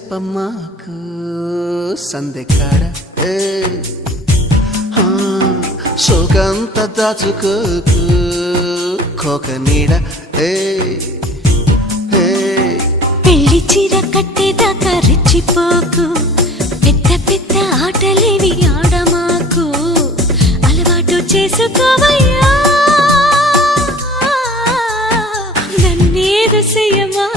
చెప్పమ్మాకు సందెకాడ సోకంత దాచుకోకు కోక నీడ పెళ్లి చీర కట్టేదాకా రెచ్చిపోకు పెద్ద పెద్ద ఆటలేవి ఆడమాకు అలవాటు చేసుకోవయ్యా నన్నేదు చెయ్యమా